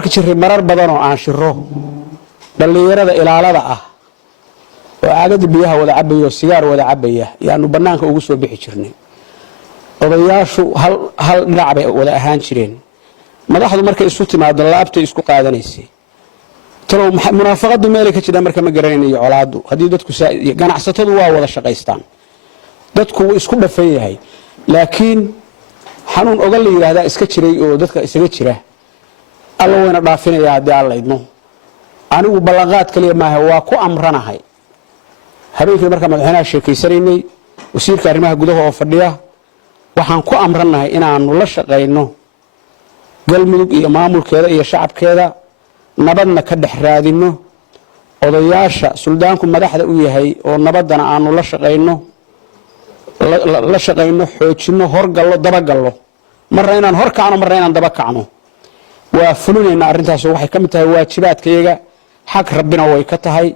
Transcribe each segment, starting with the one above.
arki jiray marar badan oo aan shiro dhalinyarada ilaalada ah oo caagada biyaha wada cabayo sigaar wada cabaya yaanu banaanka ugu soo bixi jirnay odayaashu hal dhinac bay wada ahaan jireen madaxdu markay isu timaado laabtay isku qaadanaysay talo munaafaqadu meel ka jira marka ma garanaynayo colaadu hadii dadku ganacsatadu waa wada shaqaystaan dadku isku dhafan yahay laakiin xanuun ogal la yiraahdo iska jiray oo dadka isaga jira alla wayna dhaafinaya hadii alla idmo anigu balaqaad kaliya ma aha waa ku amranahay habeenkii marka madaxweynaha sheekaysanay wasiirka arrimaha gudaha oo fadhiya waxaan ku amranahay inaanu la shaqeyno galmudug iyo maamulkeeda iyo shacabkeeda nabadna ka dhex raadino odayaasha suldaanku madaxda u yahay oo nabadana aanu la shaqeyno xoojino horgallo dabagallo marna inaan hor kacno marna inaan daba kacno waa fulinayna arintaas waxay ka mid tahay waajibaadkayga xaq rabbina way ka tahay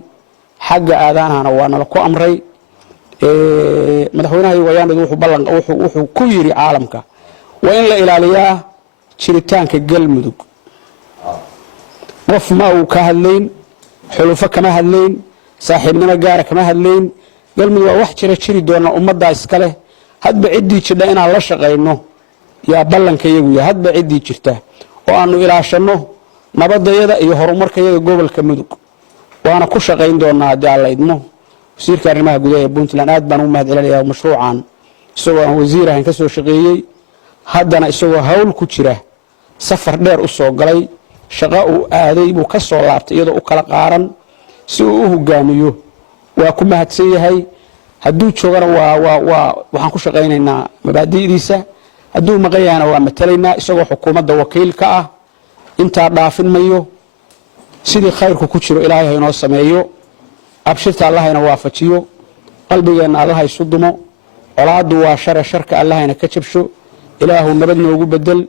xagga aadaanana waa nala ku amray madaxweynaha wayaanadu wuxuu ku yiri caalamka waa in la ilaaliyaa jiritaanka galmudug qof ma uu ka hadlayn xulufo kama hadlayn saaxiibnimo gaar kama hadlayn galmudug waa wax jiri doona ummadda iskale hadba cidii jidha inaan la shaqeyno yaa ballankayagu yahay hadba cidii jirta oo aanu ilaashano nabadayada iyo horumarkayaga gobolka mudug waana ku shaqeyn doonaa hadii alla idmo wasiirka arrimaha gudaha ee Puntland aad baan u mahadcelinayaa mashruucan isagoo wasiirahan ka soo shaqeeyay haddana isagoo hawl ku jira safar dheer u soo galay shaqo uu aaday buu ka soo laabtay iyadoo u kala qaaran si uu u hogaamiyo waa ku mahadsan yahay hadduu joogana waxaan ku shaqeynaynaa mabaadi'diisa hadduu maqayana waa matalaynaa isagoo xukuumadda wakiil ka ah intaa dhaafin mayo sidii khayrku ku jiro ilaahay ha inoo sameeyo abshirta allahayna waafajiyo qalbigeena allahay isu dumo colaadu waa sharka allahayna ka jabsho ilaahu nabad noogu bedel